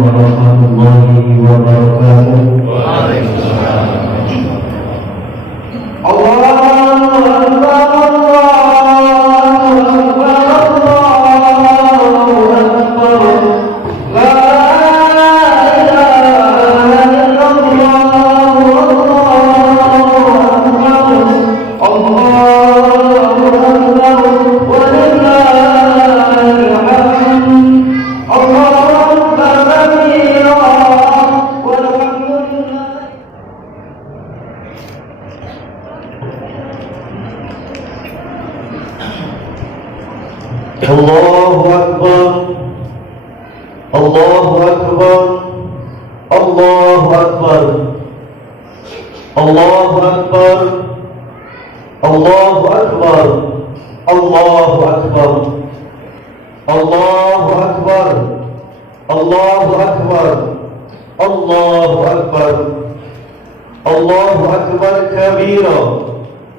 warahmatullahi wabarakatuh. Allahu Akbar, Allahu Akbar, Allahu Akbar, Allahu Akbar, Allahu Akbar, Allahu Akbar, Allahu Akbar, Allahu Akbar, Allahu Akbar, Allahu Akbar kabira,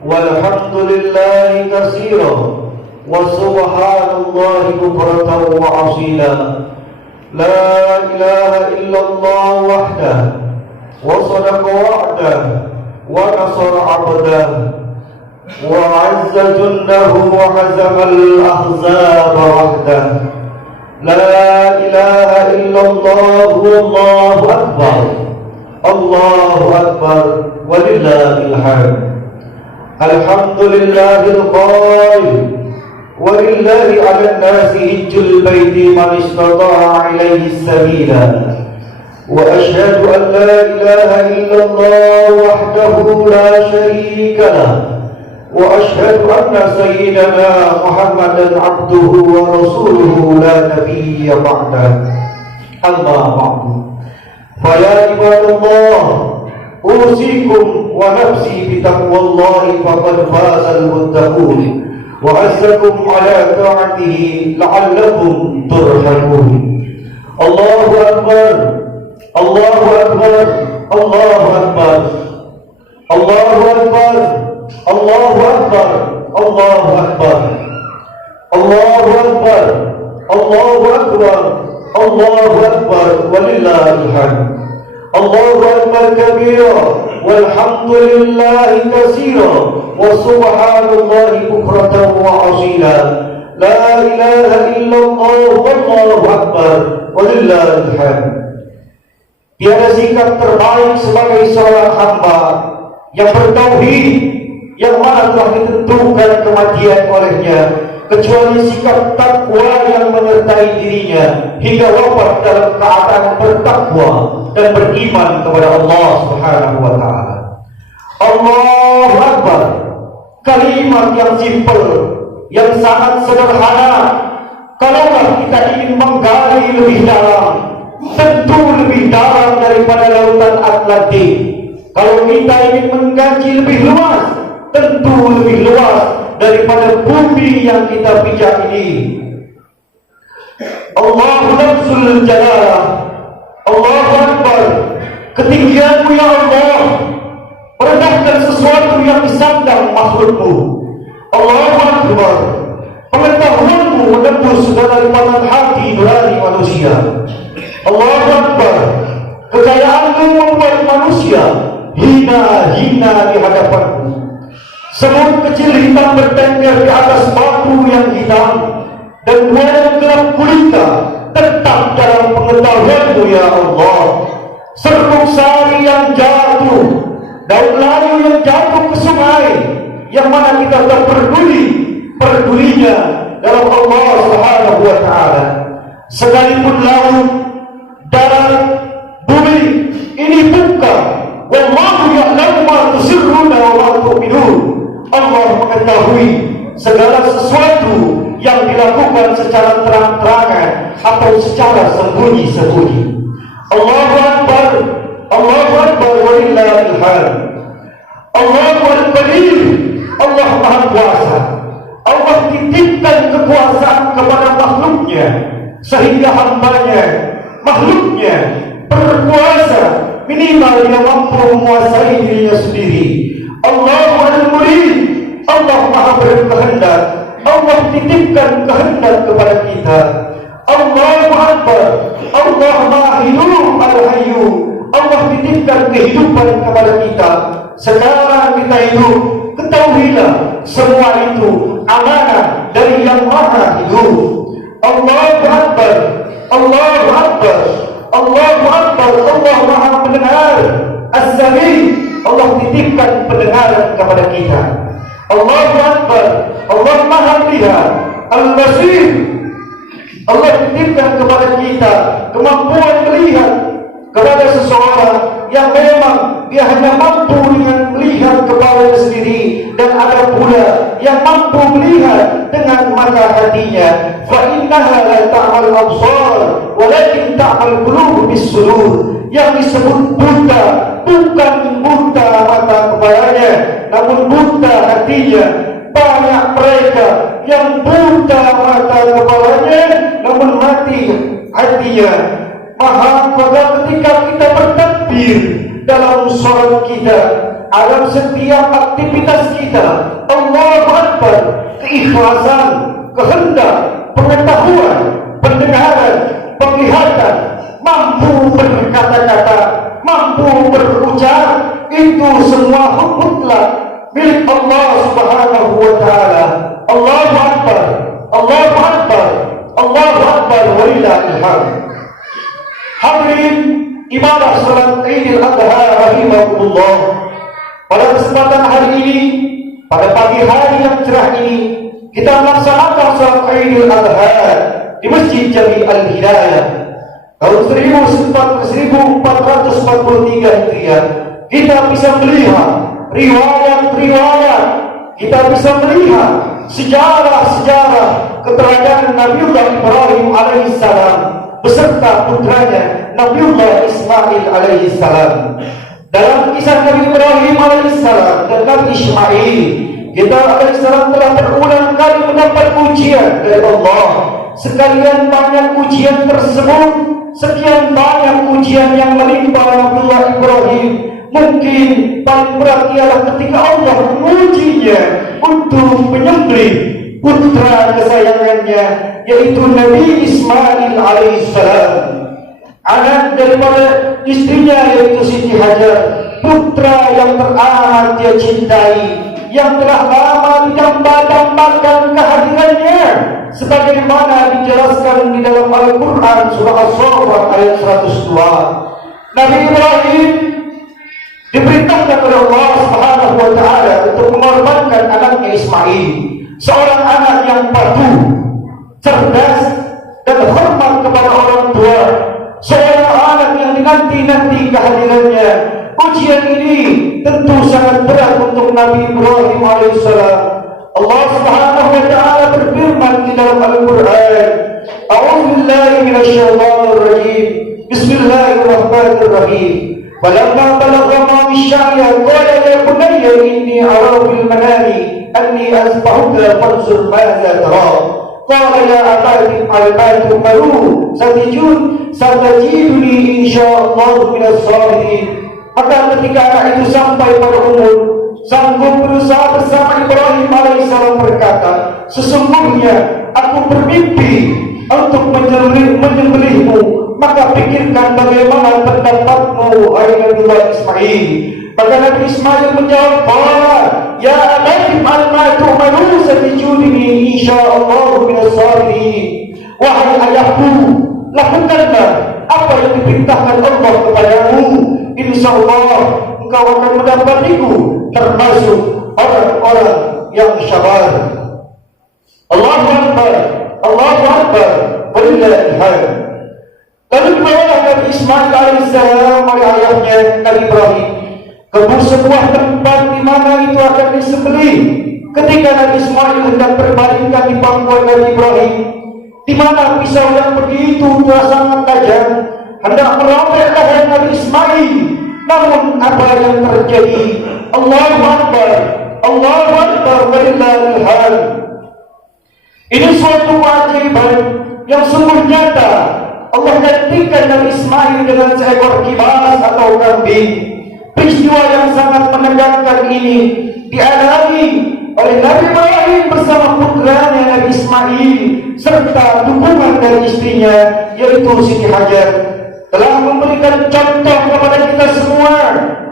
walhamdulillahi katsira, wa subhanallahi bukratan wa asila. La ilaha illallah wahdah, wa sadaqa wa'dah, wa nasara 'abdah, wa 'azza jundahu wa hazama al-ahzaba wahdah. La ilaha illallah wallahu akbar, Allahu akbar, walillahil hamd. Alhamdulillahil qail, walillahi 'alan nasi hajjul baiti man istata'a ilaihi sabila. Wa asyhadu an la ilaha illallah wahdahu la syarika lah, wa asyhadu anna sayyidana Muhammadan 'abduhu wa rasuluhu la nabiyya ba'dah. Amma ba'du. Fa ya ibadallah, usikum wa nafsi bi taqwallahi faqad fazal muttaqun. وعزكم على طاعته لعلكم ترحمون. الله أكبر، الله أكبر، الله أكبر، الله أكبر، الله أكبر، الله أكبر، الله أكبر، الله أكبر، الله أكبر، ولله الحمد. الله أكبر كبيرا، والحمد لله كثيرا، وسبحانallah bukratan wa asila. La ilaha illallah wallahu akbar, walillahil hamd. Tiada sikap terbaik sebagai seorang hamba yang bertauhid, yang mana telah ditentukan kematian olehnya, kecuali sikap takwa yang menyertai dirinya hingga wafat dalam keadaan bertakwa dan beriman kepada Allah Subhanahu wa taala. Allahu Akbar, kalimat yang simpel, yang sangat sederhana. Kalaulah kita ingin menggali lebih dalam, tentu lebih dalam daripada lautan Atlantik. Kalau kita ingin mengkaji lebih luas, tentu lebih luas daripada bumi yang kita pijak ini. Allahu Nafsul Jalalah, Allahu Akbar, ketinggianmu ya Allah, merendahkan sesuatu yang disandang makhlukmu. Allahu Akbar, pengetahuanmu menembus segala lipatan hati nurani manusia. Allahu Akbar, kejayaanmu membuat manusia hina-hina di hadapanmu. Semut kecil hitam bertengger di atas batu yang hitam, dan buaya gelap gulita tetap dalam pengetahuanmu ya Allah. Serbuk sari yang jatuh, daun layu yang jatuh ke sungai, yang mana kita tak pedulinya dalam Allah Subhanahu wa taala. Sekalipun laut, darat, bumi ini buka, wallahu ya'lamu ma tusirruna wa ma tu'minun. Allah mengetahui segala sesuatu yang dilakukan secara terang-terangan atau secara sembunyi-sembunyi. Allahu Akbar, Allahu Akbar, walillahil hamd. Allahu Al-Qadir, Allah Maha Kuasa. Allah titipkan kekuasaan kepada makhluknya, sehingga hambanya, makhluknya berkuasa, minimal dia mampu menguasai dirinya sendiri. Allahu Al-Murid, Allah Maha berkehendak. Allah titipkan kehendak kepada kita. Allahu Akbar, Allah Maha Hidup Al-Hayyu. Allah titipkan kehidupan kepada kita. Sekarang kita hidup, ketahuilah semua itu amanah dari Yang Maha Hidup. Allahu Akbar, Allahu Akbar, Allahu Akbar. Allah Maha Mendengar. As-Sami, Allah titipkan pendengaran kepada kita. Allahu Akbar, Allah Maha Melihat. Al-Basir, Allah titipkan kepada kita kemampuan melihat kepada seseorang yang memang dia hanya mampu dengan melihat kepalanya sendiri, dan ada pula yang mampu melihat dengan mata hatinya. Fa innaha la ta'mal absar walakin ta'mal qulub bis-sudur. Yang disebut buta bukan buta mata kepalanya, namun buta hatinya. Banyak mereka yang buta mata kepalanya namun mati hatinya. Maka ketika kita bertakbir dalam sholat kita, dalam setiap aktivitas kita, Allahu Akbar, keikhlasan, kehendak, pengetahuan, pendengaran, penglihatan, mampu berkata-kata, mampu berucap, itu semua mutlak milik Allah Subhanahu wa Ta'ala. Allahu Akbar, Allahu Akbar, Allahu Akbar, walillahil hamd. Hadirin ibadah salat Idul Adha rahimahullah. Pada kesempatan hari ini, pada pagi hari yang cerah ini, kita melaksanakan salat Idul Adha di Masjid Jami Al-Hidayah tahun 1443 Hijriah. Kita bisa melihat riwayat-riwayat, kita bisa melihat sejarah-sejarah keteladanan Nabiullah Ibrahim alaihissalam beserta putranya Nabiullah Ismail alaihissalam. Dalam kisah Nabi Ibrahim alaihissalam dan Nabi Ismail, kita alaihissalam telah berulang kali mendapat ujian dari Allah. Sekalian banyak ujian tersebut, sekian banyak ujian yang menimpa Nabiullah Ibrahim, mungkin paling berat ialah ketika Allah mengujinya untuk menyembelih putra kesayangannya, yaitu Nabi Ismail alaihissalam, anak daripada istrinya yaitu Siti Hajar, putra yang teramat dia cintai, yang telah lama didambakan kehadirannya, sebagaimana dijelaskan di dalam Al-Quran surah As-Saffat ayat 102. Nabi Ibrahim diperintahkan oleh Allah Subhanahu wa Ta'ala untuk mengorbankan anaknya Ismail, seorang anak yang patuh, cerdas, dan hormat kepada orang tua, seorang anak yang dinanti-nanti kehadirannya. Ujian ini tentu sangat berat untuk Nabi Ibrahim alaihissalam. Allah Subhanahu wa Ta'ala berfirman di dalam Al-Quran, A'udzubillahi minasyaitonir rajim. Bismillahirrahmanirrahim. Falamma balagha ma'ash-sya'ya qala ya bunayya inni ara fil manami anni azbahuka fanzur madza tara. Qala ya abati if'al ma tu'maru satajiduni insyaallah minas sabirin. Maka ketika anak itu sampai pada umur sanggup berusaha bersama Ibrahim alaihissalam berkata, sesungguhnya aku bermimpi untuk menyembelihmu, maka pikirkan bagaimana pendapatmu, hai Nabiullah Ismail. Maka Nabi Ismail menjawab, qala ya abati if'al ma tu'maru satajiduni insyaallah minas sabirin. Wahai ayahku, lakukanlah apa yang diperintahkan Allah kepadamu, insyaallah engkau akan mendapatiku termasuk orang-orang yang sabar. Allahu Akbar, Allahu Akbar, walillahil hamd. Lalu dibawalah Nabi Ismail alaihissalam oleh ayahnya Nabi Ibrahim ke sebuah tempat di mana itu akan disembelih. Ketika Nabi Ismail hendak berbaringkan di pangkuan Nabi Ibrahim, di mana pisau yang begitu sangat tajam hendak merobek leher Nabi Ismail, namun apa yang terjadi? Allahu Akbar, Allahu Akbar, walillahil hamd. Ini suatu keajaiban yang sungguh nyata. Allah gantikan Nabi Ismail dengan seekor kibas atau kambing. Peristiwa yang sangat menegangkan ini dialami oleh Nabi Ibrahim bersama putranya Nabi Ismail serta dukungan dari istrinya yaitu Siti Hajar. telah memberikan contoh kepada kita semua.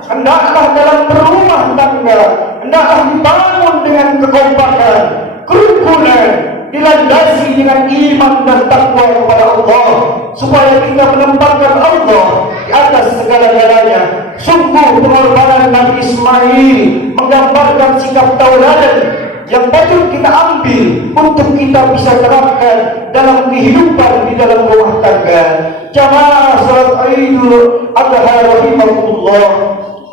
Hendaklah dalam berumah tangga, hendaklah dibangun dengan kekompakan, kerukunan, dilandasi dengan iman dan takwa kepada Allah, supaya kita menempatkan Allah di atas segala-galanya. Sungguh pengorbanan Nabi Ismail menggambarkan sikap tauladan yang patut kita ambil untuk kita bisa terapkan dalam kehidupan di dalam rumah tangga. Jamaah salat Idul Adha rahimahullah,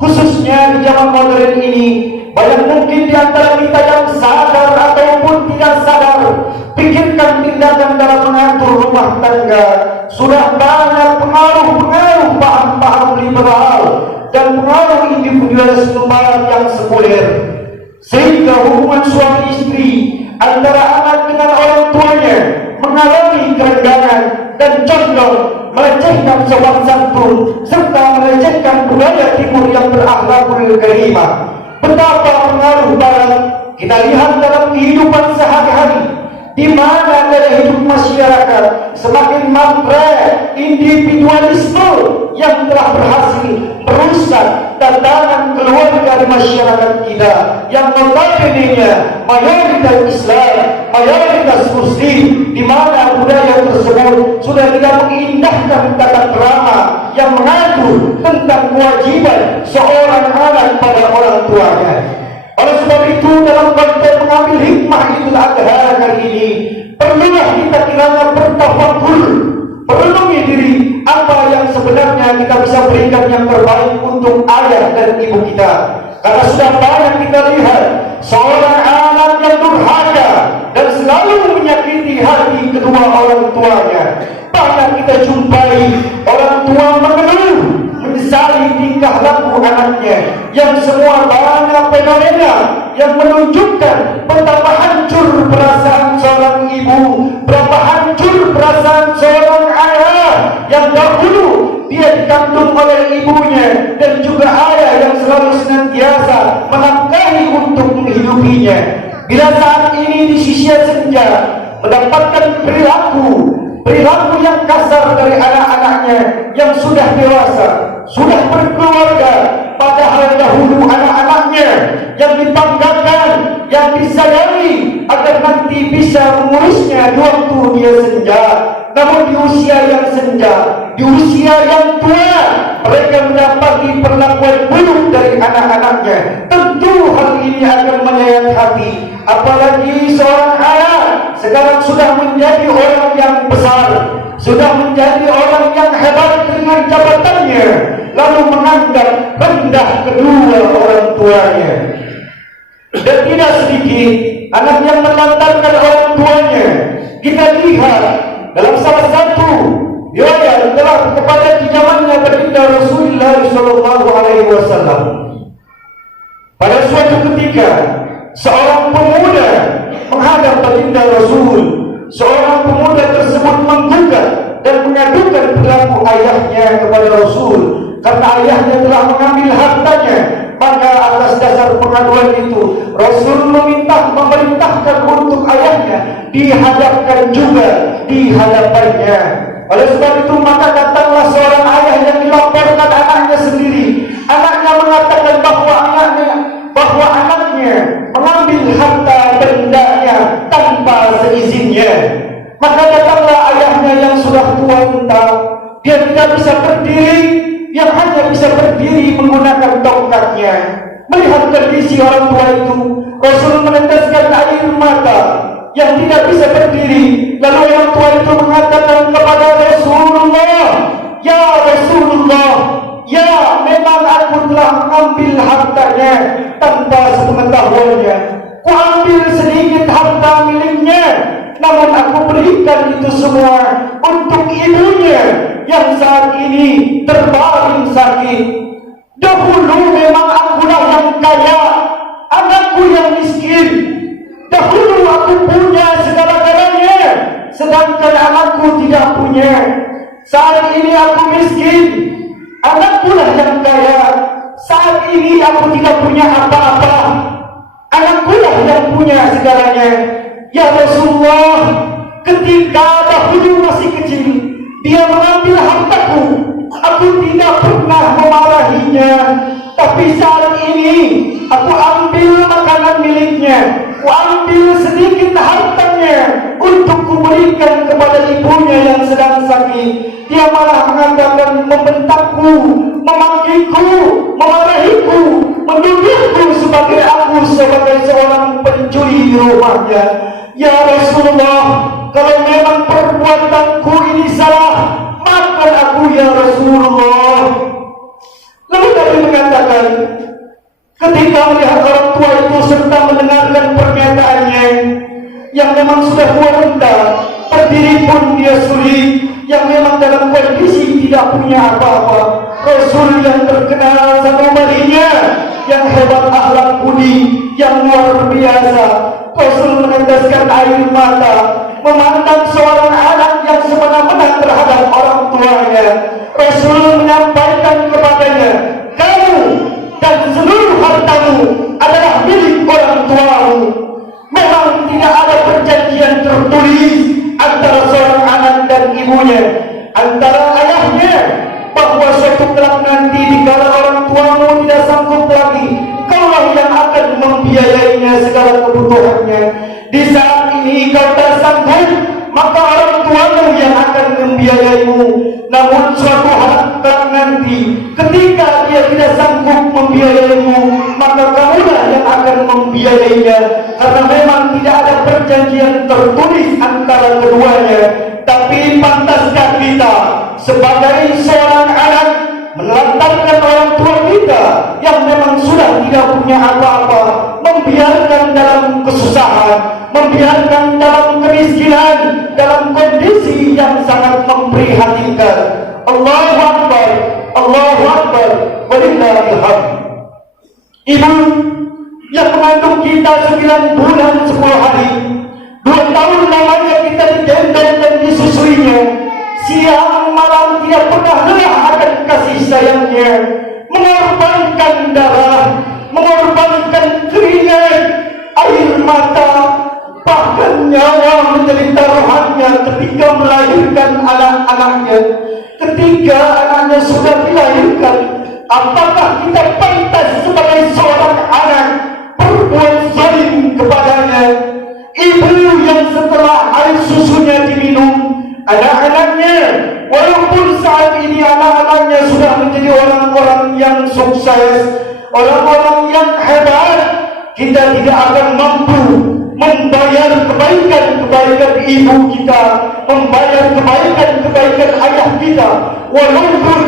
khususnya di zaman modern ini, banyak mungkin di antara kita yang sadar ataupun tidak sadar, pikirkan tindakan dalam mengatur rumah tangga. Sudah banyak pengaruh-pengaruh paham-paham liberal dan pengaruh individualisme barat yang sekuler, sehingga hubungan suami istri antara anak dengan orang tuanya mengalami kerenggangan dan condong melecehkan sopan santun serta melecehkan budaya timur yang berakhlakul karimah. Betapa pengaruh barat kita lihat dalam kehidupan sehari-hari, di mana gaya hidup masyarakat semakin matre individualisme yang telah berhasil merusak tatanan keluarga di masyarakat kita yang notabene-nya mayoritas Islam, mayoritas Muslim, di mana budaya tersebut sudah tidak mengindahkan tata krama yang mengatur tentang kewajiban seorang anak pada orang tuanya. Oleh sebab itu, dalam konteks mengambil hikmah Idul Adha kali ini, perlulah kita kiranya bertafakur, merenungi diri apa yang sebenarnya kita bisa berikan yang terbaik untuk ayah dan ibu kita. Karena sudah banyak kita lihat seorang anak yang durhaka dan selalu menyakiti hati kedua orang tuanya. Banyak kita jumpai orang tua mengeluh, menyesali tingkah laku anaknya, yang semua banyak fenomena yang menunjukkan betapa hancur perasaan seorang ibu, berapa hancur perasaan seorang ayah yang dahulu dia dikandung oleh ibunya dan juga ayah yang selalu senantiasa menafkahi untuk menghidupinya. Bila saat ini di sisi senja mendapatkan perilaku yang kasar dari anak-anaknya yang sudah dewasa, sudah berkeluarga, padahal dahulu anak-anaknya yang dibanggakan, yang disayangi agar nanti bisa mengurusnya di waktu dia senja. Namun di usia yang senja, di usia yang tua, mereka mendapati perlakuan buruk dari anak-anaknya. Tentu hal ini akan menyayat hati. Apalagi seorang anak sekarang sudah menjadi orang yang besar, sudah menjadi orang yang hebat dengan jabatannya, lalu menganggap rendah kedua orang tuanya. Dan tidak sedikit anak yang melantarkan orang tuanya. Kita lihat dalam salah satu riwayat telah kepada di zamannya baginda Rasulullah SAW, pada suatu ketika seorang pemuda menghadap baginda Rasul. Seorang pemuda tersebut menggugat dan mengadukan perilaku ayahnya kepada Rasul, karena ayahnya telah mengambil hartanya. Maka atas dasar pengaduan itu, Rasul memerintahkan untuk ayahnya dihadapkan juga di hadapannya. Oleh sebab itu, maka datanglah seorang ayah yang dilaporkan anaknya sendiri. Anaknya mengatakan bahwa anaknya mengambil harta bendanya tanpa seizinnya. Maka datanglah ayahnya yang sudah tua renta. Dia tidak bisa berdiri, yang hanya bisa berdiri menggunakan tongkatnya. Melihat kondisi orang tua itu, Rasul meneteskan air mata, yang tidak bisa berdiri. Lalu orang tua itu mengatakan kepada Rasulullah, "Ya Rasulullah, ya memang aku telah mengambil hartanya tanpa sepengetahuannya. Ku ambil sedikit harta miliknya, namun aku berikan itu semua untuk ibunya yang saat ini terbaring sakit. Dahulu memang akulah yang kaya, anakku yang miskin. Dahulu aku punya segala-galanya, sedangkan anakku tidak punya. Saat ini aku miskin, anakkulah yang kaya. Saat ini aku tidak punya apa-apa, anakkulah yang punya segalanya. Ya Rasulullah, ketika dahulu masih kecil, dia mengambil hartaku, Aku tidak pernah memarahinya, tapi saat ini aku ambil makanan miliknya, aku ambil sedikit hartanya untuk kuberikan kepada ibunya yang sedang sakit. Dia malah mengatakan, membentakku, memanggilku, memarahiku, menuduhku sebagai seorang pencuri di rumahnya. Ya Rasulullah, kalau memang perbuatanku ini salah, maafkan aku ya Rasulullah. Lalu Nabi mengatakan, ketika melihat orang tua itu serta mendengarkan pernyataannya yang memang sudah wanita, berdiri pun dia sulit, yang memang dalam kondisi tidak punya apa-apa, Rasul yang terkenal sanubarinya, yang hebat akhlak budi, yang luar biasa, Rasul meneteskan air mata memandang seorang anak yang semena-mena terhadap orang tuanya. Rasul menyampaikan kepadanya, kamu dan seluruh hartamu adalah milik orang tuamu. Memang tidak ada perjanjian tertulis antara seorang anak dan ibunya, antara ayahnya, bahwa suatu kelak nanti dikala orang tuamu tidak sanggup lagi, kaulah yang akan membiayainya segala kebutuhannya. Di saat ini kau tak sanggup, maka orang tuamu yang akan membiayaimu. Namun suatu hari nanti, ketika dia tidak sanggup membiayaimu, maka kamulah yang akan membiayainya. Karena memang tidak ada perjanjian tertulis antara keduanya. Tapi pantaskah kita sebagai seorang anak menelantarkan orang tua kita yang memang sudah tidak punya apa-apa, membiarkan dalam kesusahan, membiarkan dalam kemiskinan, dalam kondisi yang sangat memprihatinkan. Allahu Akbar, Allahu Akbar, walillahil hamd. Ibu yang mengandung kita 9 bulan 10 hari, 2 tahun lamanya kita digendong dan disusuinya, siang malam tidak pernah lelah akan kasih sayangnya, mengorbankan darah, mengorbankan keringat, air mata, bahkan nyawa menjadi taruhannya ketika melahirkan anak-anaknya. Ketika anaknya sudah dilahirkan, apakah kita pantas sebagai seorang anak berbuat zalim kepadanya? Ibu yang setelah air susunya diminum, anak-anaknya, walaupun saat ini anak-anaknya sudah menjadi orang-orang yang sukses, orang-orang yang hebat, kita tidak akan mampu membayar kebaikan-kebaikan ibu kita, membayar kebaikan-kebaikan ayah kita. Walaupun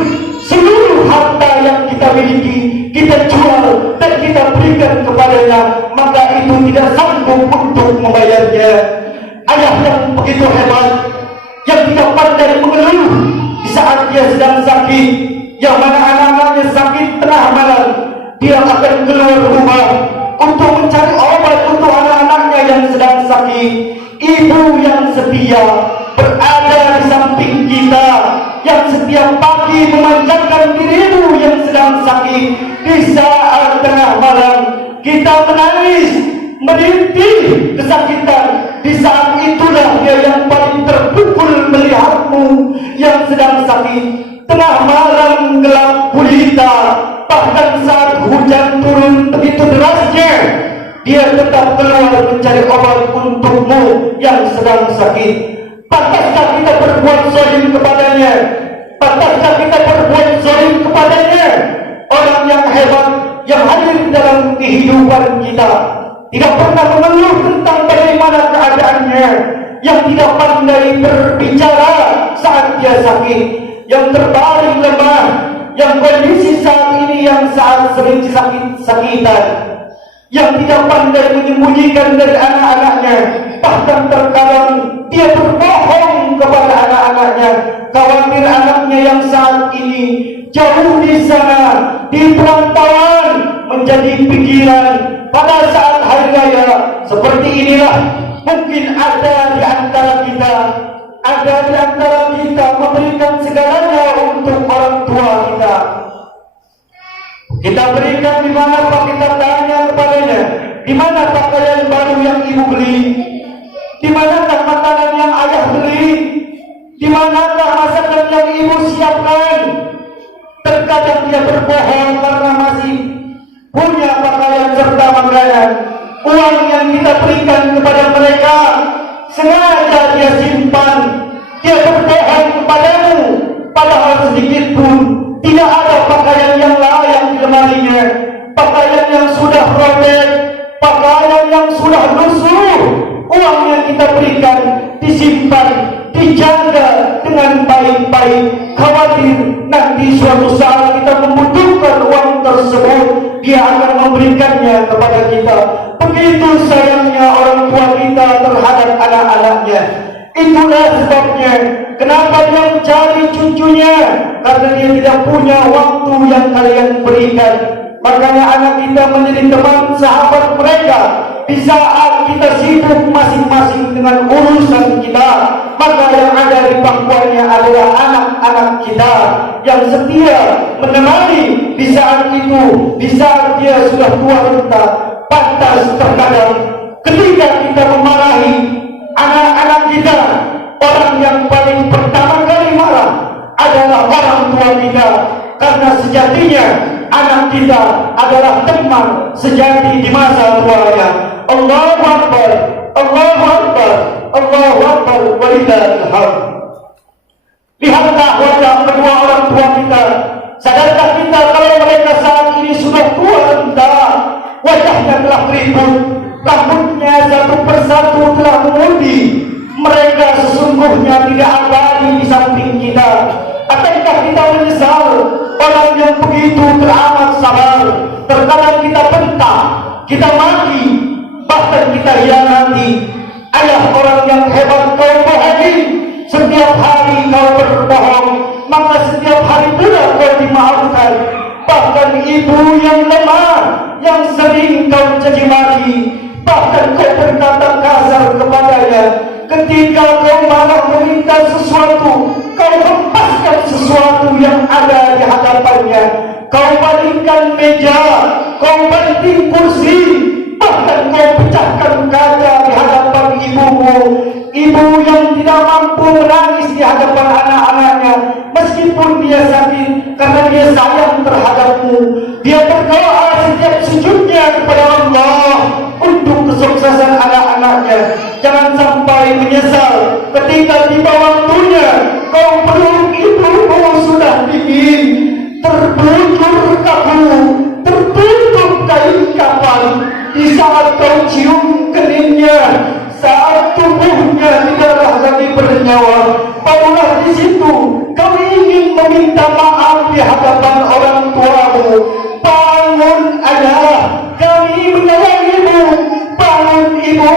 seluruh harta yang kita miliki kita jual dan kita berikan kepadanya, maka itu tidak sanggup untuk membayarnya. Ayah yang begitu hebat, yang tidak pandai mengeluh di saat dia sedang sakit, yang mana anak-anaknya sakit tengah malam, dia akan keluar rumah untuk mencari obat untuk anak-anaknya yang sedang sakit. Ibu yang setia berada di samping kita, yang setiap pagi memanjakan dirimu yang sedang sakit. Di saat tengah malam kita menangis, merintih kesakitan, di saat itulah dia yang paling terpukul melihatmu yang sedang sakit. Tengah malam gelap gulita, bahkan saat hujan turun begitu derasnya, dia tetap keluar mencari obat untukmu yang sedang sakit. Pantaskah kita berbuat zalim kepadanya? Pantaskah kita berbuat zalim kepadanya? Orang yang hebat yang hadir dalam kehidupan kita, tidak pernah mengeluh tentang bagaimana keadaannya, yang tidak pandai berbicara saat dia sakit, yang terbaring lemah, yang kondisi saat ini yang saat sering sakit-sakitan, yang tidak pandai menyembunyikan dari anak-anaknya, bahkan terkadang dia berbohong kepada anak-anaknya, khawatir anaknya yang saat ini jauh di sana, di perantauan, menjadi pikiran pada saat hari raya seperti inilah. Mungkin ada di antara kita, memberikan segalanya untuk orang tua kita. Kita berikan di mana Pak, kita tanya kepadanya, di mana pakaian baru yang ibu beli? Di manakah makanan yang ayah beli? Di manakah masakan yang ibu siapkan? Terkadang dia berbohong karena masih punya pakaian serta makanan. Uang yang kita berikan kepada mereka sengaja dia simpan. Dia berbohong kepadamu, padahal sedikit pun tidak ada pakaian yang layak di lemarinya. Pakaian yang sudah robek, pakaian yang sudah lusuh. Uang yang kita berikan disimpan, dijaga dengan baik-baik. Khawatir nanti suatu saat kita membutuhkan uang tersebut, dia akan memberikannya kepada kita. Begitu sayangnya orang tua kita terhadap anak-anaknya. Itulah sebabnya kenapa dia mencari cucunya, karena dia tidak punya waktu yang kalian berikan. Makanya anak kita menjadi teman sahabat mereka di saat kita sibuk masing-masing dengan urusan kita. Maka yang ada di pangkuannya adalah anak-anak kita yang setia menemani di saat itu, di saat dia sudah tua renta. Pantas terkadang ketika kita memarahi anak-anak kita, orang yang paling pertama kali marah adalah orang tua kita, karena sejatinya anak kita adalah teman sejati di masa tuanya. Allahu Akbar, Allahu Akbar, Allahu Akbar, walillahil hamd. Lihatlah wajah kedua orang tua kita. Sadarkah kita kalau mereka saat ini sudah tua renta, wajahnya telah keriput, rambutnya satu persatu telah mengundi. Mereka sesungguhnya tidak abadi di samping kita. Akankah kita menyesal orang yang begitu teramat sabar? Terkadang kita bentak, kita maki, bahkan kita hianati. Ayah orang yang hebat kau bohongi, setiap hari kau berbohong, maka setiap hari pula kau dimaafkan. Bahkan ibu yang lemah, yang sering kau caci maki, bahkan kau berkata kasar kepadanya. Ketika kau malah meminta sesuatu, kau hempaskan sesuatu yang ada di hadapannya. Kau palingkan meja, kau banting kursi, bahkan kau pecahkan kaca di hadapan ibumu. Ibu yang tidak mampu menangis di hadapan anak-anaknya, meskipun dia sakit, karena dia sayang terhadapmu. Dia berdoa setiap sujudnya kepada Allah untuk kesuksesan anak-anaknya. Jangan sampai menyesal ketika tiba waktunya kau peluk ibumu sudah dingin, terbujur kaku, tertutup kain kafan. Di saat kau cium keningnya, saat tubuhnya tidaklah lagi bernyawa, barulah di situ kau ingin meminta maaf di hadapan orang tuamu. Bangun ayah, kami menyayangimu. Bangun ibu,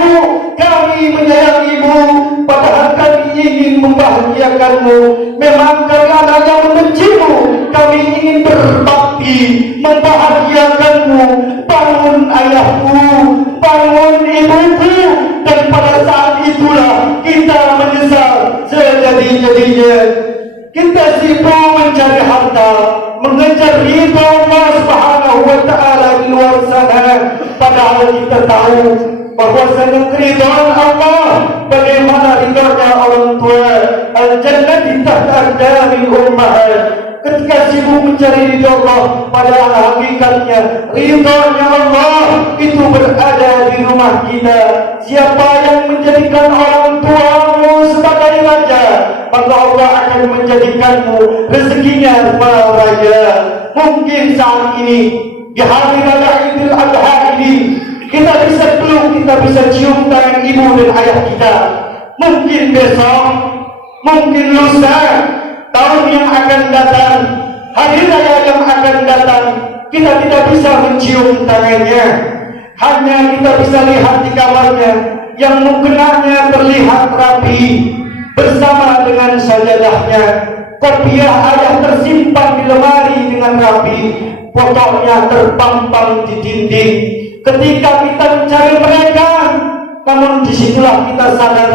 kami menyayangimu. Padahal kami ingin membahagiakanmu. Memang kami anak yang membencimu, kami ingin berbakti membahagiakanmu. Bangun ayahku, bangun ibuku. Dan pada saat itulah kita menyesal sejadi-jadinya. Kita sibuk mencari harta, mengejar ridha Allah Subhanahu wa taala di luar sana, padahal kita tahu bahwasanya keridhaan Allah bagaimana ridhonya orang tua. Al-jannah tahta aqdamil ummahat. Ketika sibuk mencari ridha Allah, padahal hakikatnya ridhonya Allah itu berada di rumah kita. Siapa yang menjadikan orang tuamu sebagai raja, maka Allah akan menjadikanmu rezekinya para raja. Mungkin saat ini di hari raya Idul Adha ini kita bisa peluk, kita bisa cium tangan ibu dan ayah kita. Mungkin besok, mungkin lusa, tahun yang akan datang, hari raya yang akan datang, kita tidak bisa mencium tangannya. Hanya kita bisa lihat di kamarnya yang muknanya terlihat rapi bersama dengan sajadahnya. Kopiah ayah tersimpan di lemari dengan rapi, fotonya terpampang di dinding. Ketika kita mencari mereka, namun disitulah kita sadar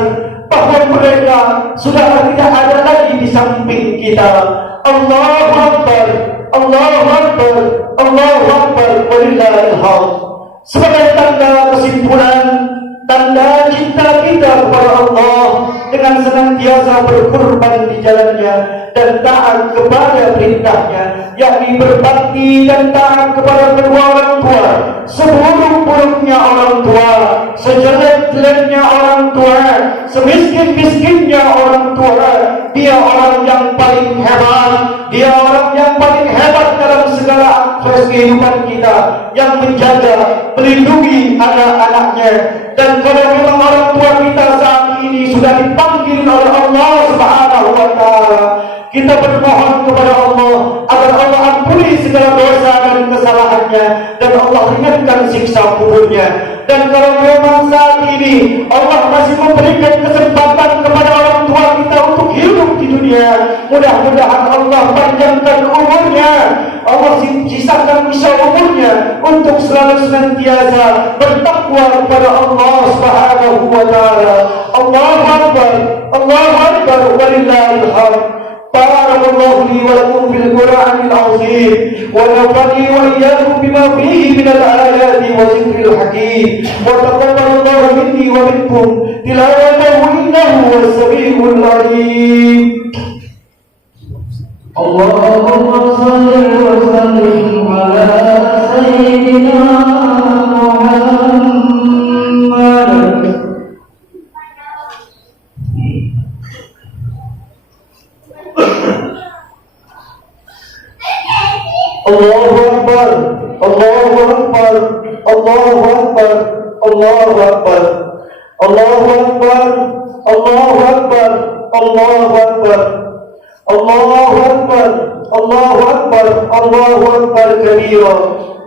bahwa mereka sudah tidak ada lagi di samping kita. Allahu Akbar, Allahu Akbar, Allahu Akbar, walillahil hamd. Sebagai tanda kesimpulan, tanda cinta kita kepada Allah dengan senantiasa berkorban di jalannya dan taat kepada perintahnya, yakni berbakti dan taat kepada kedua orang tua, seburuk-buruknya orang tua, sejelek-jeleknya orang tua, semiskin-miskinnya orang tua. Dia orang yang paling hebat, dia orang yang paling hebat dalam segala aspek kehidupan kita, yang menjaga, melindungi anak-anaknya. Dan kalau memang orang tua kita saat ini sudah dipanggil oleh Allah Subhanahu wa Ta'ala, kita bermohon kepada Allah agar Allah ampuni segala dosa dan kesalahannya, dan Allah ringankan siksa kuburnya. Dan kalau memang saat ini Allah masih memberikan kesempatan kepada orang tua kita untuk hidup di dunia, mudah-mudahan Allah panjangkan umurnya, Allah sisakan usia umurnya untuk selalu senantiasa bertakwa kepada Allah Subhanahu wa Ta'ala. Allahu Akbar, Allahu Akbar, walillahil hamd. بارك الله لي ولكم في القرآن العظيم ونفعني وإياكم بما فيه من الآيات والذكر الحكيم وتقبل الله مني ومنكم تلاوته إنه هو السميع العليم. اللهم صل وسلم على سيدنا محمد. Allahu Akbar, Allahu Akbar, Allahu Akbar, Allahu Akbar, Allahu Akbar, Allahu Akbar, Allahu Akbar, Allahu Akbar, Allahu Akbar, Allahu Akbar kabira,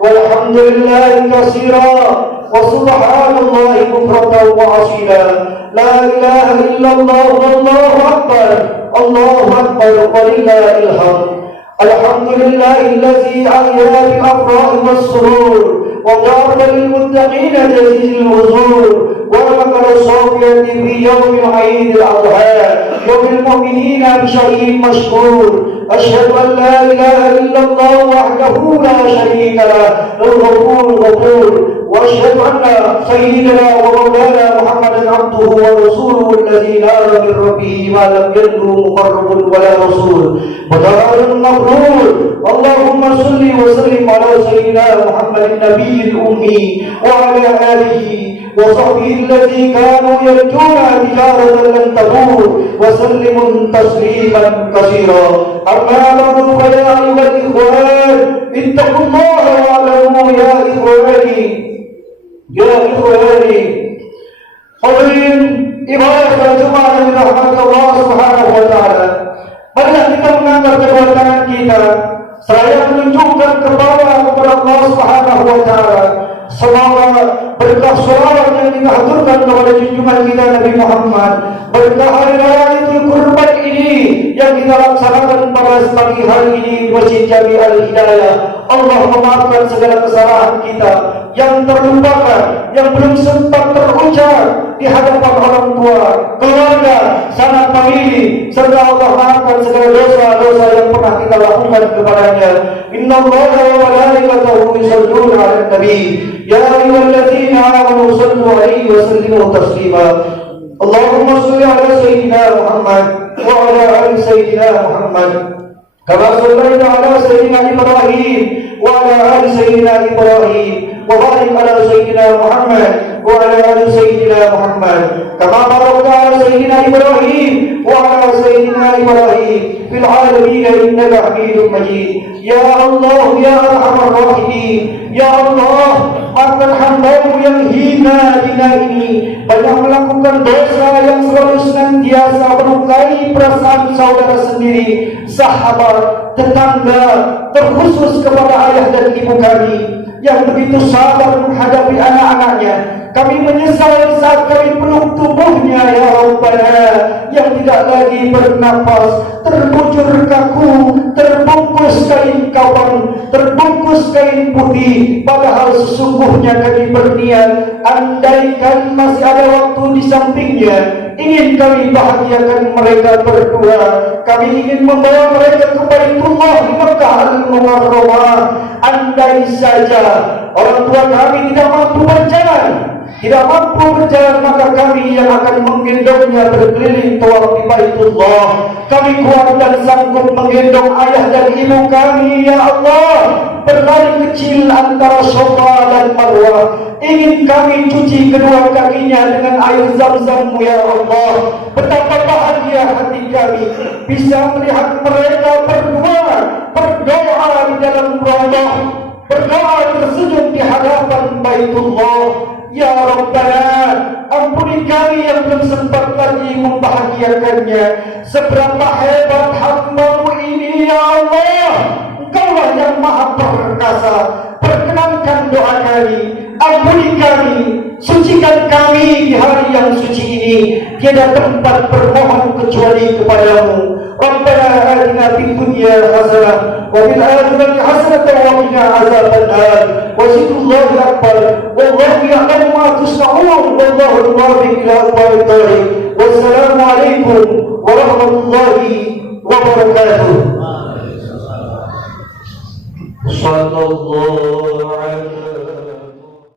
walhamdulillahi katsira, wa subhanallahi bukratan wa asila. La ilaha illallah, wallahu akbar, Allahu akbar, walillahil hamd. الحمد لله الذي أحيا بالأفراح والسرور وجعل للمتقين جزيل الوزور وذكر الصافية في يوم العيد الأضحى يوم المؤمنين بشيء مشكور. أشهد أن لا إله إلا الله وحده لا شريك له الغفور الغفور، وأشهد أن سيدنا ومولانا محمدا عبده ورسوله الذي نال من ربه ما لم يدعو مقرب ولا رسول وجعل مقبول. اللهم صل وسلم على سيدنا محمد النبي الأمي وعلى آله وصحبه الذي كانوا يرجون تجارة لن تبور وسلم تسليما كثيرا. أما بعد فيا أيها الإخوان اتقوا الله واعلموا يا إخواني hadirin ibadah berjemaah yang dirahmati Allah Subhanahu wa Ta'ala, marilah kita mengangkat kedua tangan kita seraya menunjukkan kepada Allah Subhanahu wa Ta'ala. Semoga berkah sholawat yang kita haturkan kepada junjungan kita Nabi Muhammad, berkah hari raya Idul Kurban ini yang kita laksanakan pada pagi hari ini di Masjid Jami Al-Hidayah, Allah memaafkan segala kesalahan kita yang terlupakan, yang belum sempat terucap di hadapan orang tua, keluarga, sanak famili, serta Allah maafkan segala dosa-dosa yang pernah kita lakukan kepadanya. Innallaha wa malaikatahu yusholluna 'alan nabi ya ayyuhalladzina amanu shallu 'alaihi wa sallimu taslima. Allahumma shalli 'ala sayyidina Muhammad wa 'ala ali sayyidina Muhammad kama shallaita 'ala sayyidina Ibrahim wa 'ala ali sayyidina Ibrahim وبارك على سيدنا محمد وعلى آل سيدنا محمد كما باركت على سيدنا إبراهيم وعلى سيدنا إبراهيم في العالمين إنك حميد مجيد. Ya Allah, ya Arhamar Rahimin, ya Allah, maafkan hamba-Mu yang hina ini, banyak melakukan dosa yang selalu senantiasa melukai perasaan saudara sendiri, sahabat, tetangga, terkhusus kepada ayah dan ibu kami yang begitu sabar menghadapi anak-anaknya. Kami menyesal saat kami peluk tubuhnya, ya Rabbana, yang tidak lagi bernafas, terbujur kaku, terbungkus kain kapan, terbungkus kain putih. Padahal sesungguhnya kami berniat, andaikan masih ada waktu di sampingnya, ingin kami bahagiakan mereka berdua. Kami ingin membawa mereka ke Baitullah di Makkah Al-Mukarramah. andai saja orang tua kami tidak mampu berjalan, maka kami yang akan menggendongnya berkeliling tawaf di Baitullah. Kami kuat dan sanggup menggendong ayah dan ibu kami, ya Allah, berlari kecil antara Safa dan Marwah. Ingin kami cuci kedua kakinya dengan air Zam-Zam-Mu, ya Allah. Betapa bahagia hati kami bisa melihat mereka berdoa di dalam Raudah, berdoa tersenyum di hadapan Baitullah. Ya Rabbana, ampuni kami yang belum sempat lagi membahagiakannya. Seberapa hebat hamba-Mu ini, ya Allah. Engkaulah yang maha perkasa. Perkenankan doa kami, ampuni kami, sucikan kami di hari yang suci ini. Tiada tempat bermohon kecuali kepadamu. Rabbana atina fid dunya hasanah wa fil akhirati hasanah wa qina azabannar. Wasillahi akbar. Wallahu ya'lamu ma tusna'un. Wallahu al-muwaffiq ila aqwamit thariq. Wassalamu alaikum warahmatullahi wabarakatuh. Sallallahu